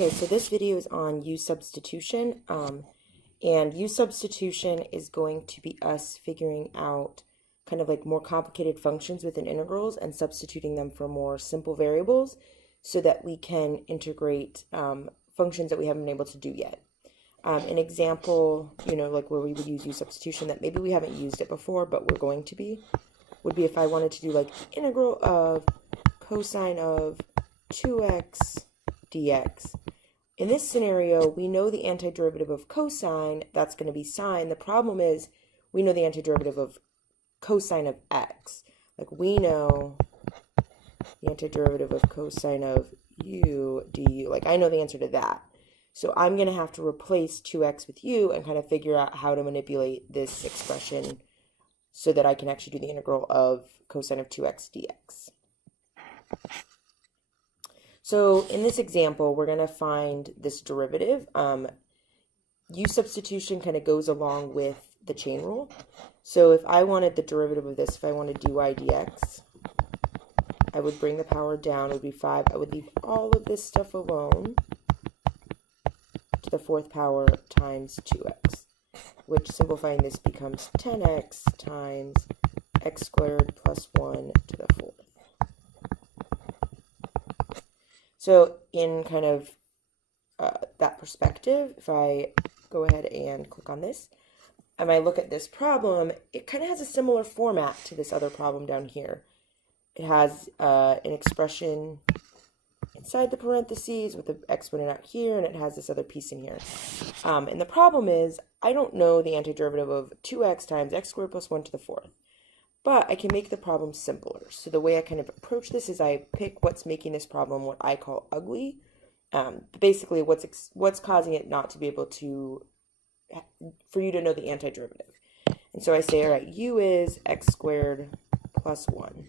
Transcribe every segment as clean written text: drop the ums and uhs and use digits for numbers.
Okay, so this video is on U substitution, and U substitution is going to be us figuring out kind of like more complicated functions within integrals and substituting them for more simple variables so that we can integrate functions that we haven't been able to do yet. An example, like where we would use U substitution that maybe we haven't used it before, but we're going to be, would be if I wanted to do like integral of cosine of 2x dx. In this scenario, we know the antiderivative of cosine, that's going to be sine. The problem is we know the antiderivative of cosine of x. Like we know the antiderivative of cosine of u du. Like I know the answer to that. So I'm going to have to replace 2x with u and kind of figure out how to manipulate this expression so that I can actually do the integral of cosine of 2x dx. So in this example, we're going to find this derivative. U substitution kind of goes along with the chain rule. So if I wanted the derivative of this, if I wanted dy dx, I would bring the power down. It would be 5. I would leave all of this stuff alone to the 4th power times 2x, which simplifying this becomes 10x times x squared plus 1 to the 4th. So in kind of that perspective, if I go ahead and click on this, and I look at this problem, it kind of has a similar format to this other problem down here. It has an expression inside the parentheses with the exponent out here, and it has this other piece in here. And the problem is, I don't know the antiderivative of 2x times x squared plus 1 to the 4th. But I can make the problem simpler. So the way I kind of approach this is I pick what's making this problem what I call ugly. Basically, what's causing it not to be able to, for you to know the antiderivative. And so I say, all right, u is x squared plus 1.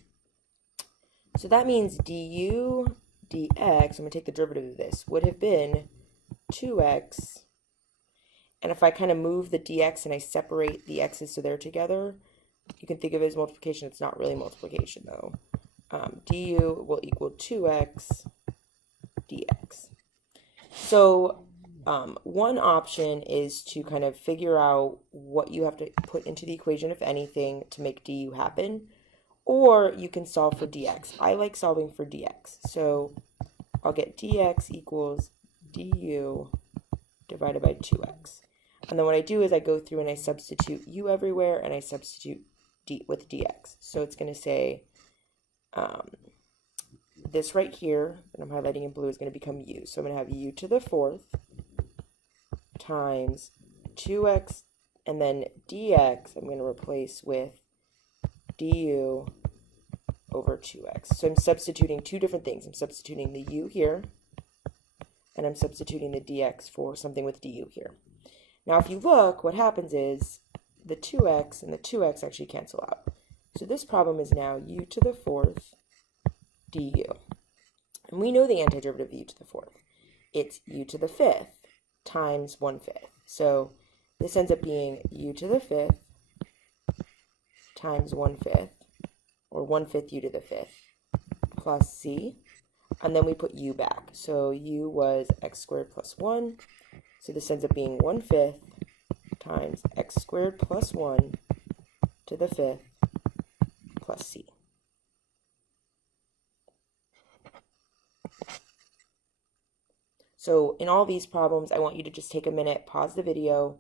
So that means du dx, I'm going to take the derivative of this, would have been 2x. And if I kind of move the dx and I separate the x's so they're together, you can think of it as multiplication. It's not really multiplication, though. Du will equal 2x dx. So one option is to kind of figure out what you have to put into the equation, if anything, to make du happen. Or you can solve for dx. I like solving for dx. So I'll get dx equals du divided by 2x. And then what I do is I go through and I substitute u everywhere, and I substitute with dx. So it's going to say this right here that I'm highlighting in blue is going to become u. So I'm going to have u to the 4th times 2x, and then dx I'm going to replace with du over 2x. So I'm substituting two different things. I'm substituting the u here, and I'm substituting the dx for something with du here. Now if you look, what happens is the 2x and the 2x actually cancel out. So this problem is now u to the 4th du. And we know the antiderivative of u to the 4th. It's u to the 5th times 1/5. So this ends up being u to the 5th times 1/5, or 1/5 u to the 5th, plus c. And then we put u back. So u was x squared plus 1. So this ends up being 1/5 times x squared plus 1 to the 5th plus c. So in all these problems, I want you to just take a minute, pause the video,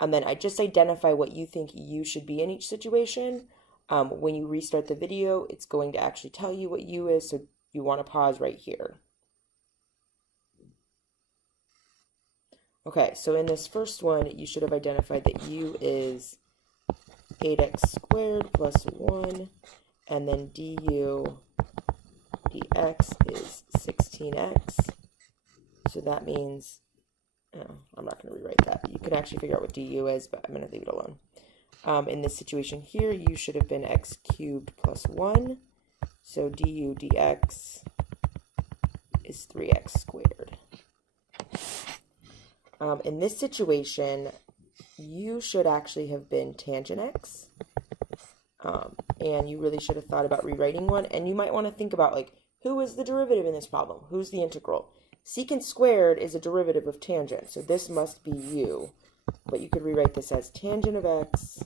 and then I just identify what you think u should be in each situation. When you restart the video, it's going to actually tell you what u is, so you want to pause right here. Okay, so in this first one, you should have identified that u is 8x squared plus 1, and then du dx is 16x. So that means, I'm not going to rewrite that. You can actually figure out what du is, but I'm going to leave it alone. In this situation here, u should have been x cubed plus 1. So du dx is 3x squared. In this situation, u should actually have been tangent x, and you really should have thought about rewriting one, and you might want to think about, like, who is the derivative in this problem? Who's the integral? secant squared is a derivative of tangent, so this must be u. But you could rewrite this as tangent of x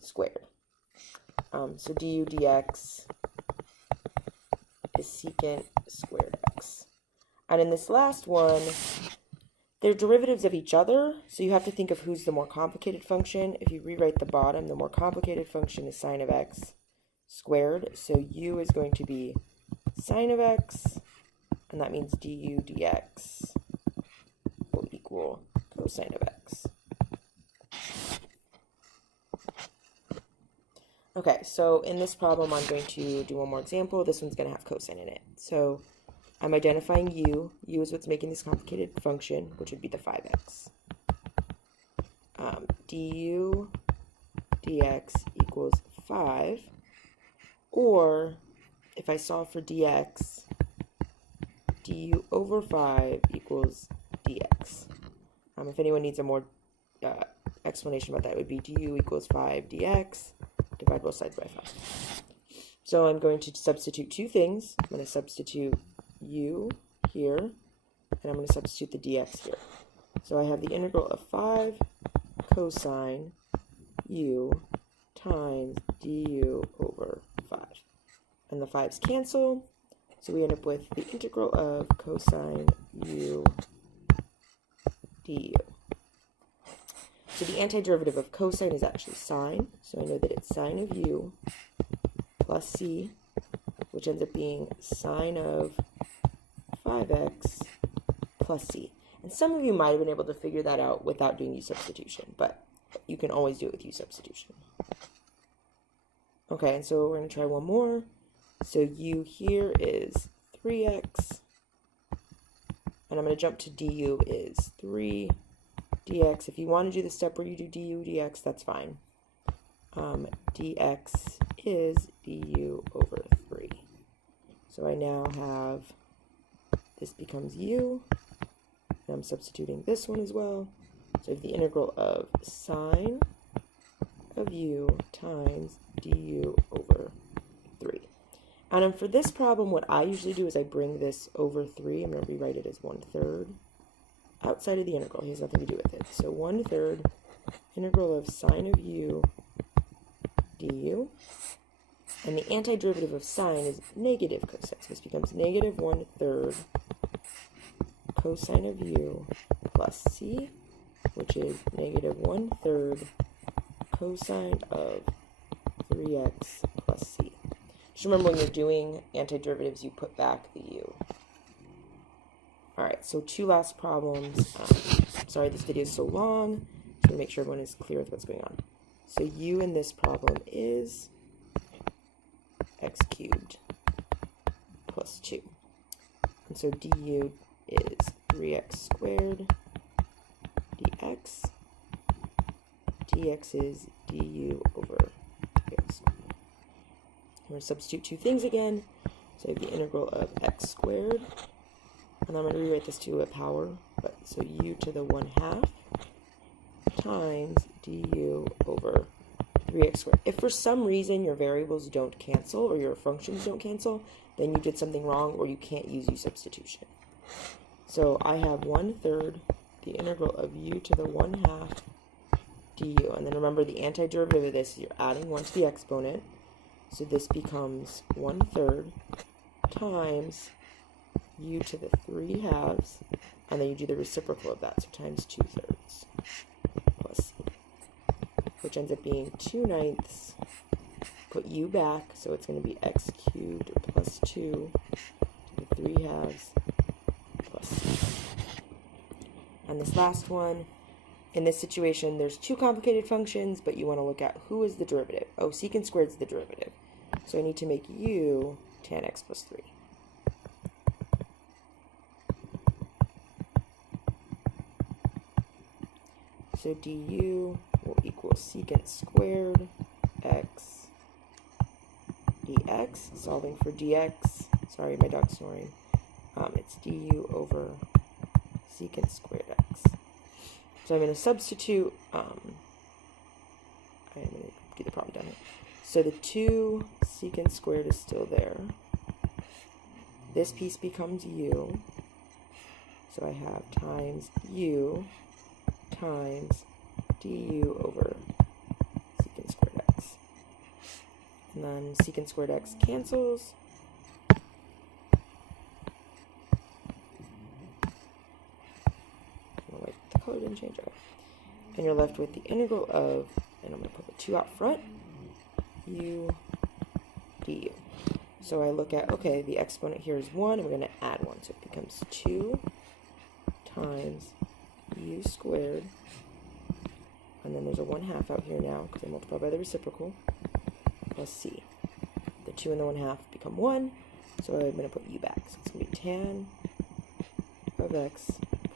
squared. So du dx is secant squared x. And in this last one, they're derivatives of each other, so you have to think of who's the more complicated function. If you rewrite the bottom, the more complicated function is sine of x squared, so u is going to be sine of x, and that means du dx will equal cosine of x. Okay, so in this problem, I'm going to do one more example. This one's going to have cosine in it. So I'm identifying u. U is what's making this complicated function, which would be the 5x. Du dx equals 5. Or, if I solve for dx, du over 5 equals dx. If anyone needs a more explanation about that, it would be du equals 5 dx. Divide both sides by 5. So I'm going to substitute two things. I'm going to substitute u here, and I'm going to substitute the dx here. So I have the integral of 5 cosine u times du over 5. And the 5's cancel, so we end up with the integral of cosine u du. So the antiderivative of cosine is actually sine, so I know that it's sine of u plus c, which ends up being sine of 5x plus c. And some of you might have been able to figure that out without doing u substitution, but you can always do it with u substitution. Okay, and so we're going to try one more. So u here is 3x, and I'm going to jump to du is 3 dx. If you want to do the step where you do du dx, that's fine. Dx is du over 3. So I now have, this becomes u, and I'm substituting this one as well. So I have the integral of sine of u times du over 3. And for this problem, what I usually do is I bring this over 3. I'm going to rewrite it as 1/3. Outside of the integral, he has nothing to do with it. So 1/3 integral of sine of u du. And the antiderivative of sine is negative cosine. So this becomes negative 1/3 cosine of u plus c, which is negative 1/3 cosine of 3x plus c. Just remember when you're doing antiderivatives, you put back the u. Alright, so two last problems. Sorry this video is so long. Just want to make sure everyone is clear with what's going on. So u in this problem is x cubed plus 2. And so du is 3x squared dx. Dx is du over 3x. I'm going to substitute two things again. So I have the integral of x squared. And I'm going to rewrite this to a power. So u to the 1/2 times du over 3x squared. If for some reason your variables don't cancel or your functions don't cancel, then you did something wrong or you can't use u substitution. So I have 1/3 the integral of u to the 1/2 du. And then remember the antiderivative of this, you're adding 1 to the exponent. So this becomes 1/3 times u to the 3/2, and then you do the reciprocal of that, so times 2/3 plus c, which ends up being 2/9. Put u back, so it's going to be x cubed plus 2 to the 3/2 plus c. And this last one, in this situation, there's two complicated functions, but you want to look at who is the derivative. Oh, secant squared is the derivative. So I need to make u tan x plus 3. So du will equal secant squared x dx. Solving for dx. Sorry, my dog's snoring. It's du over secant squared x. So I'm going to substitute. I'm going to get the problem done. So the 2 secant squared is still there. This piece becomes u. So I have times u times du over secant squared x. And then secant squared x cancels. Like the color didn't change. Okay. And you're left with the integral of, and I'm going to put the 2 out front, u du. So I look at, okay, the exponent here is 1, and we're going to add 1. So it becomes 2 times u squared, and then there's a 1/2 out here now because I multiply by the reciprocal, plus c. The 2 and the 1/2 become 1, so I'm going to put u back. So it's going to be tan of x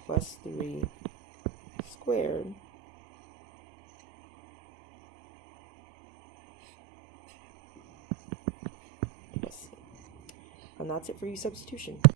plus 3 squared plus c. And that's it for u substitution.